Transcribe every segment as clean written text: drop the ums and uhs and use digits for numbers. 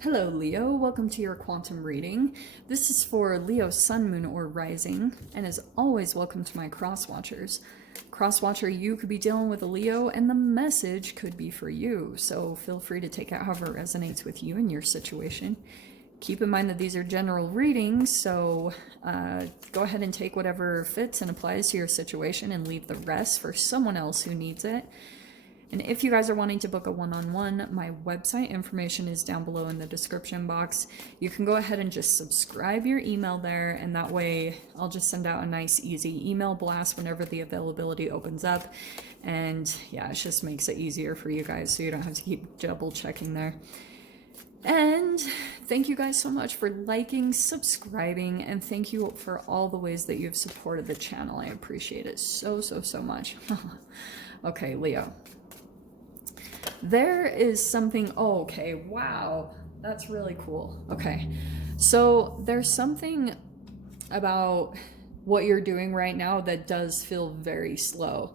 Hello, Leo. Welcome to your quantum reading. This is for Leo, Sun, Moon, or Rising, and as always, welcome to my cross watchers. Cross watcher, you could be dealing with a Leo, and the message could be for you. So feel free to take it however it resonates with you and your situation. Keep in mind that these are general readings, so go ahead and take whatever fits and applies to your situation, and leave the rest for someone else who needs it. And if you guys are wanting to book a one-on-one, my website information is down below in the description box. You can go ahead and just subscribe your email there, and that way I'll just send out a nice, easy email blast whenever the availability opens up. And yeah, it just makes it easier for you guys so you don't have to keep double checking there. And thank you guys so much for liking, subscribing, and thank you for all the ways that you've supported the channel. I appreciate it so much. Okay, Leo. There is something, oh, okay, wow, that's really cool. Okay, so there's something about what you're doing right now that does feel very slow.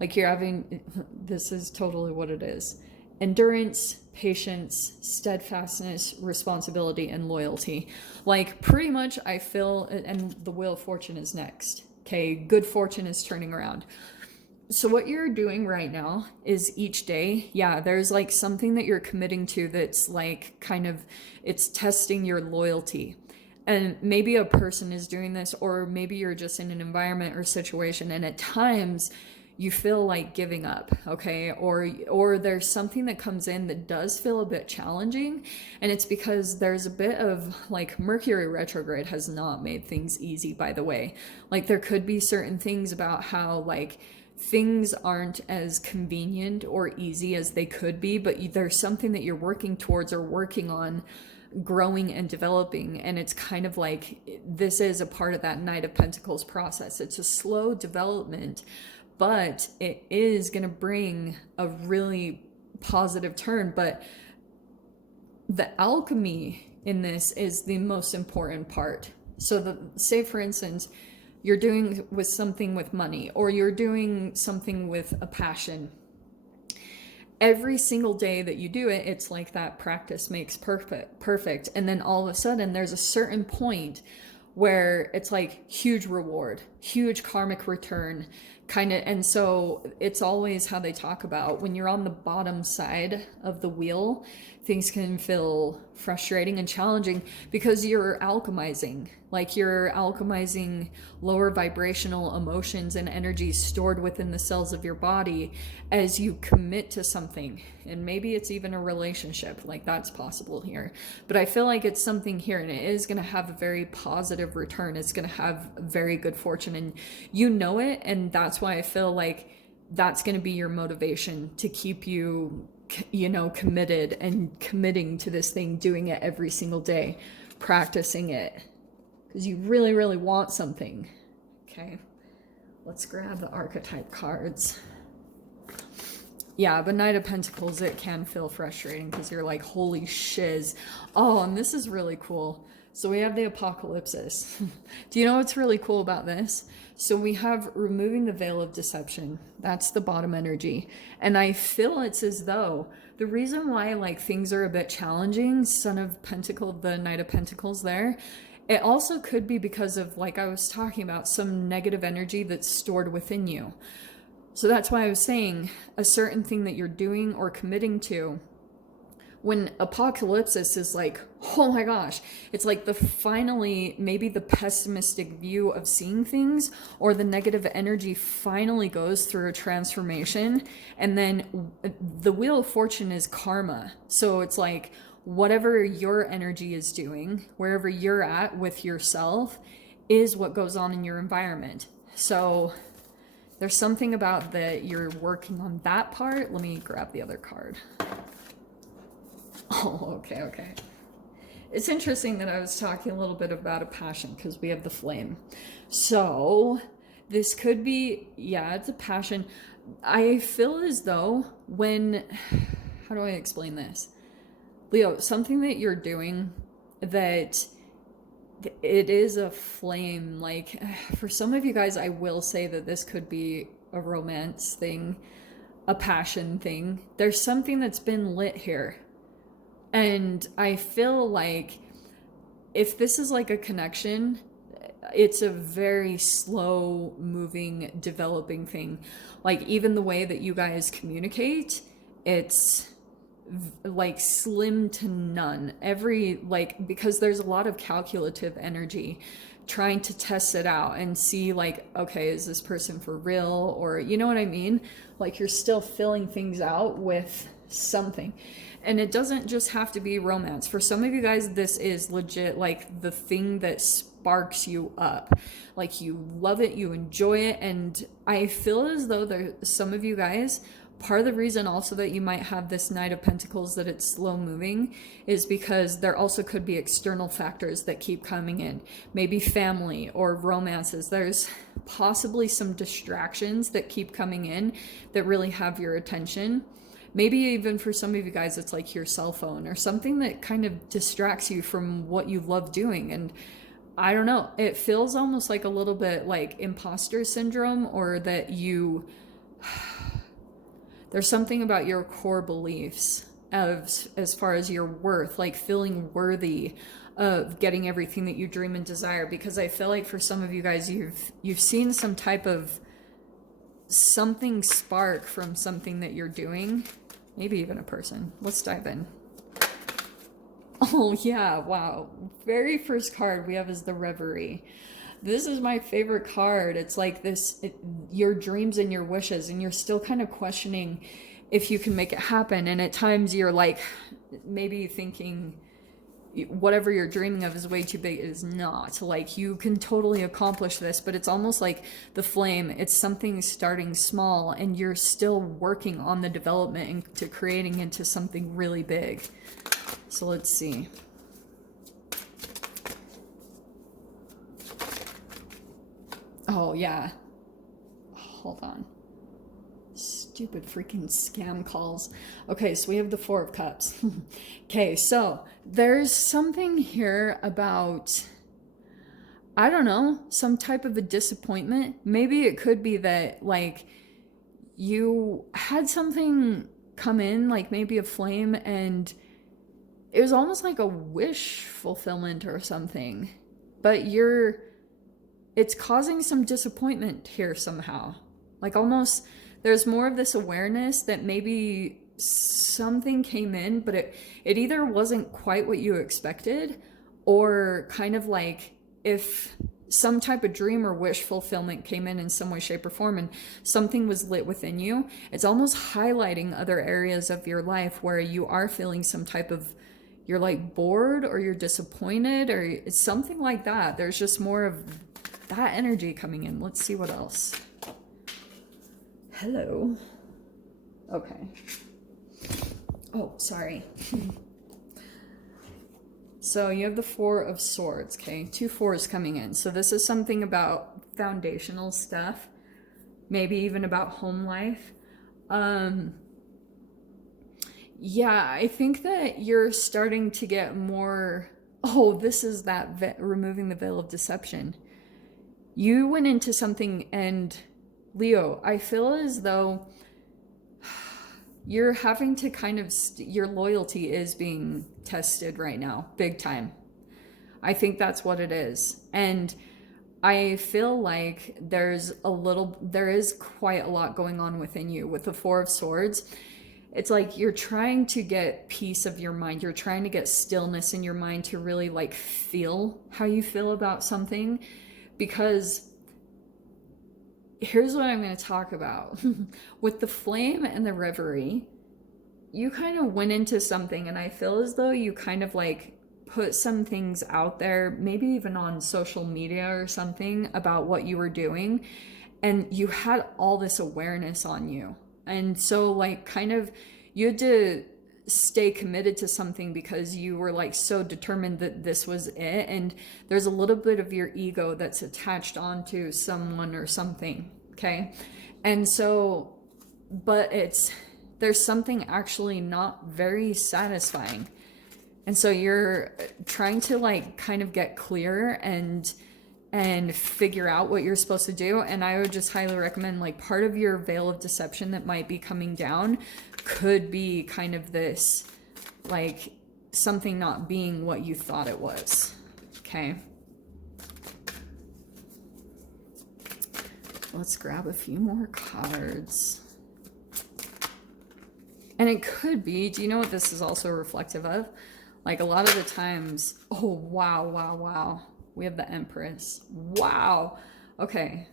Like you're having, this is totally what it is. Endurance, patience, steadfastness, responsibility, and loyalty. Like pretty much I feel, and the Wheel of Fortune is next. Okay, good fortune is turning around. So what you're doing right now is each day, yeah, there's like something that you're committing to that's like kind of, it's testing your loyalty. And maybe a person is doing this, or maybe you're just in an environment or situation, and at times you feel like giving up, okay? Or there's something that comes in that does feel a bit challenging, and it's because there's a bit of like Mercury retrograde has not made things easy, by the way. Like there could be certain things about how like things aren't as convenient or easy as they could be, but there's something that you're working towards or working on growing and developing, and it's kind of like this is a part of that Knight of Pentacles process. It's a slow development, but it is going to bring a really positive turn. But the alchemy in this is the most important part. So say for instance you're doing with something with money, or you're doing something with a passion. Every single day that you do it, it's like that practice makes perfect. And then all of a sudden there's a certain point where it's like huge reward, huge karmic return kind of. And so it's always how they talk about when you're on the bottom side of the wheel, things can feel frustrating and challenging because you're alchemizing. Like you're alchemizing lower vibrational emotions and energies stored within the cells of your body as you commit to something. And maybe it's even a relationship, like that's possible here. But I feel like it's something here, and it is going to have a very positive return. It's going to have very good fortune, and you know it. And that's why I feel like that's going to be your motivation to keep you, you know, committed and committing to this thing, doing it every single day, practicing it, because you really want something. Okay, let's grab the archetype cards. Yeah, but Knight of Pentacles, it can feel frustrating because you're like, holy shiz. Oh, and this is really cool. So we have the Apocalypsis. Do you know what's really cool about this? So we have removing the veil of deception. That's the bottom energy. And I feel it's as though the reason why like things are a bit challenging, Son of Pentacle, the Knight of Pentacles there, it also could be because of, like I was talking about, some negative energy that's stored within you. So that's why I was saying a certain thing that you're doing or committing to, when Apocalypsis is like, oh my gosh, it's like the finally, maybe the pessimistic view of seeing things, or the negative energy finally goes through a transformation. And then the Wheel of Fortune is karma. So it's like whatever your energy is doing, wherever you're at with yourself, is what goes on in your environment. So there's something about that you're working on that part. Let me grab the other card. Oh, okay. It's interesting that I was talking a little bit about a passion because we have the flame. So this could be, yeah, it's a passion. I feel as though how do I explain this? Leo, something that you're doing that it is a flame. Like for some of you guys, I will say that this could be a romance thing, a passion thing. There's something that's been lit here. And I feel like if this is like a connection, it's a very slow moving, developing thing. Like even the way that you guys communicate, it's like slim to none. Because there's a lot of calculative energy trying to test it out and see like, okay, is this person for real? Or you know what I mean? Like you're still filling things out with something. And it doesn't just have to be romance. For some of you guys, this is legit like the thing that sparks you up. Like you love it, you enjoy it. And I feel as though some of you guys, part of the reason also that you might have this Knight of Pentacles, that it's slow moving, is because there also could be external factors that keep coming in. Maybe family or romances. There's possibly some distractions that keep coming in that really have your attention. Maybe even for some of you guys, it's like your cell phone or something that kind of distracts you from what you love doing. And I don't know, it feels almost like a little bit like imposter syndrome, or that there's something about your core beliefs as far as your worth, like feeling worthy of getting everything that you dream and desire. Because I feel like for some of you guys, you've seen some type of something spark from something that you're doing. Maybe even a person. Let's dive in. Oh yeah, wow. Very first card we have is the Reverie. This is my favorite card. It's like your dreams and your wishes, and you're still kind of questioning if you can make it happen. And at times you're like, maybe thinking whatever you're dreaming of is way too big. It is not. Like you can totally accomplish this, but it's almost like the flame. It's something starting small, and you're still working on the development into creating into something really big. So let's see. Oh yeah. Hold on. Stupid freaking scam calls. Okay, so we have the Four of Cups. Okay, so there's something here about, I don't know, some type of a disappointment. Maybe it could be that like you had something come in, like maybe a flame, and it was almost like a wish fulfillment or something. But it's causing some disappointment here somehow. Like almost there's more of this awareness that maybe something came in, but it either wasn't quite what you expected, or kind of like if some type of dream or wish fulfillment came in some way, shape, or form, and something was lit within you. It's almost highlighting other areas of your life where you are feeling some type of, you're like bored or you're disappointed or it's something like that. There's just more of that energy coming in. Let's see what else. Hello. Okay. Oh, sorry. So you have the Four of Swords, okay? 2 fours coming in. So this is something about foundational stuff. Maybe even about home life. Yeah, I think that you're starting to get more... Oh, this is that removing the veil of deception. You went into something, and Leo, I feel as though you're having to kind of, your loyalty is being tested right now, big time. I think that's what it is. And I feel like there is quite a lot going on within you with the Four of Swords. It's like you're trying to get peace of your mind. You're trying to get stillness in your mind to really like feel how you feel about something. Because here's what I'm going to talk about. With the Flame and the Reverie, you kind of went into something, and I feel as though you kind of like put some things out there, maybe even on social media or something, about what you were doing, and you had all this awareness on you. And so like kind of you had to stay committed to something because you were like so determined that this was it, and there's a little bit of your ego that's attached onto someone or something, okay? And so, but there's something actually not very satisfying, and so you're trying to like kind of get clear and figure out what you're supposed to do. And I would just highly recommend, like, part of your veil of deception that might be coming down could be kind of this, like, something not being what you thought it was. Okay. Let's grab a few more cards. And it could be, do you know what this is also reflective of? Like a lot of the times, oh, wow. We have the Empress. Wow. Okay.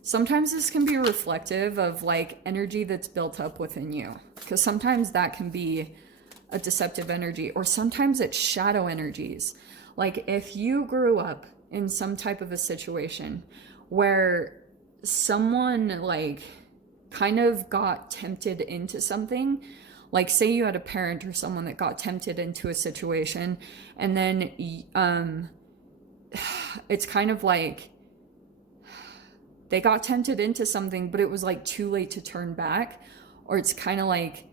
Sometimes this can be reflective of like energy that's built up within you. Because sometimes that can be a deceptive energy, or sometimes it's shadow energies. Like if you grew up in some type of a situation where someone like kind of got tempted into something, like say you had a parent or someone that got tempted into a situation, and then it's kind of like they got tempted into something, but it was like too late to turn back, or it's kind of like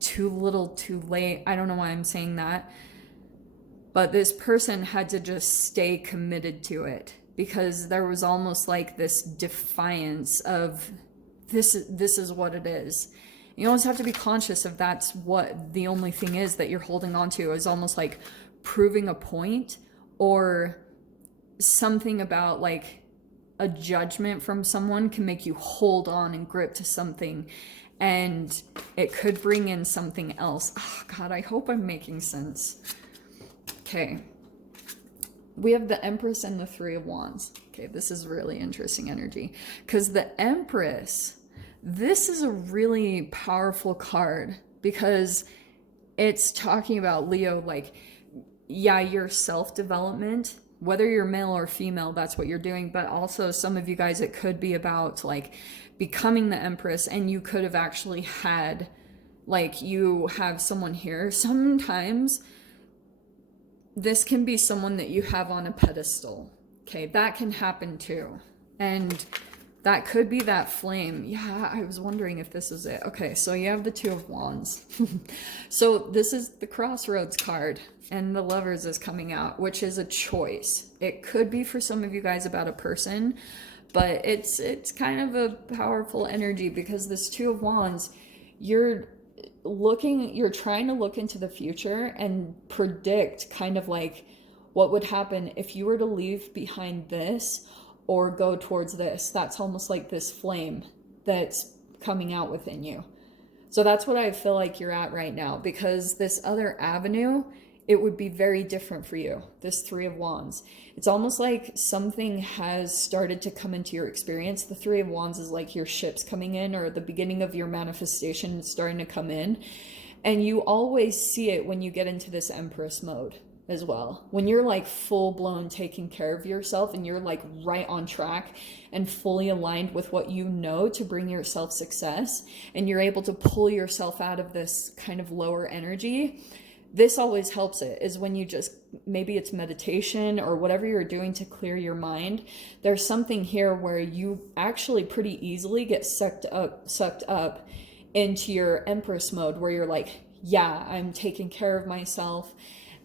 too little too late. I don't know why I'm saying that, but this person had to just stay committed to it because there was almost like this defiance of this is what it is. You always have to be conscious of that's what the only thing is that you're holding on to, is almost like proving a point or something about like a judgment from someone can make you hold on and grip to something, and it could bring in something else. Oh God, I hope I'm making sense. Okay. We have the Empress and the Three of Wands. Okay, this is really interesting energy because the Empress, this is a really powerful card because it's talking about Leo, like, yeah, your self-development, whether you're male or female, that's what you're doing. But also some of you guys, it could be about like becoming the Empress, and you could have actually had, like, you have someone here. Sometimes this can be someone that you have on a pedestal. Okay, that can happen too. And that could be that flame. Yeah, I was wondering if this is it. Okay, so you have the Two of Wands. So this is the Crossroads card, and the Lovers is coming out, which is a choice. It could be for some of you guys about a person, but it's kind of a powerful energy because this Two of Wands, you're trying to look into the future and predict kind of like what would happen if you were to leave behind this or go towards this. That's almost like this flame that's coming out within you. So that's what I feel like you're at right now, because this other avenue, it would be very different for you. This Three of Wands, it's almost like something has started to come into your experience. The Three of Wands is like your ships coming in, or the beginning of your manifestation starting to come in. And you always see it when you get into this Empress mode as well. When you're like full blown taking care of yourself and you're like right on track and fully aligned with what you know to bring yourself success, and you're able to pull yourself out of this kind of lower energy. This always helps it, is when you just, maybe it's meditation or whatever you're doing to clear your mind. There's something here where you actually pretty easily get sucked up into your Empress mode, where you're like, yeah, I'm taking care of myself.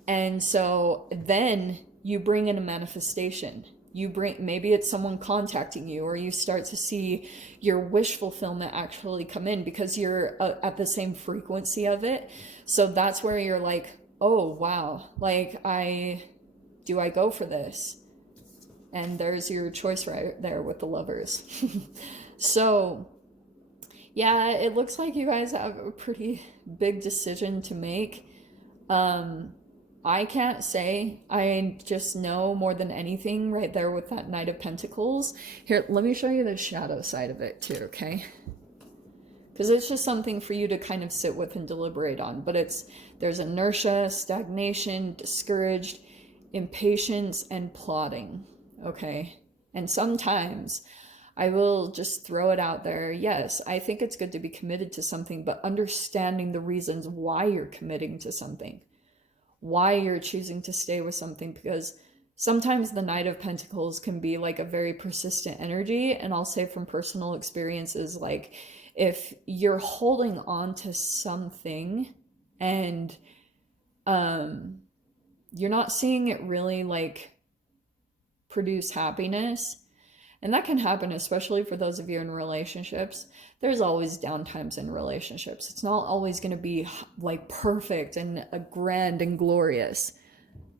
And so then you bring in a manifestation. Maybe it's someone contacting you, or you start to see your wish fulfillment actually come in because you're at the same frequency of it. So that's where you're like, oh, wow, like do I go for this? And there's your choice right there with the Lovers. So yeah, it looks like you guys have a pretty big decision to make. I can't say. I just know more than anything right there with that Knight of Pentacles. Here, let me show you the shadow side of it too, okay? Because it's just something for you to kind of sit with and deliberate on. But there's inertia, stagnation, discouraged, impatience, and plotting, okay? And sometimes I will just throw it out there. Yes, I think it's good to be committed to something, but understanding the reasons why you're committing to something, why you're choosing to stay with something, because sometimes the Knight of Pentacles can be like a very persistent energy. And I'll say from personal experiences, like if you're holding on to something and you're not seeing it really like produce happiness, And that can happen, especially for those of you in relationships. There's always downtimes in relationships. It's not always going to be like perfect and grand and glorious,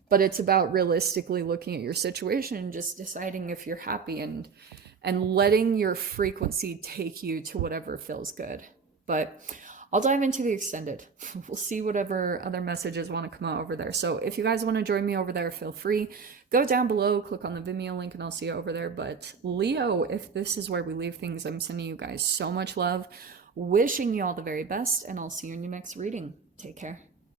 but it's about realistically looking at your situation and just deciding if you're happy and letting your frequency take you to whatever feels good. But I'll dive into the extended. We'll see whatever other messages want to come out over there. So if you guys want to join me over there, feel free. Go down below, click on the Vimeo link, and I'll see you over there. But Leo, if this is where we leave things, I'm sending you guys so much love, wishing you all the very best, and I'll see you in your next reading. Take care.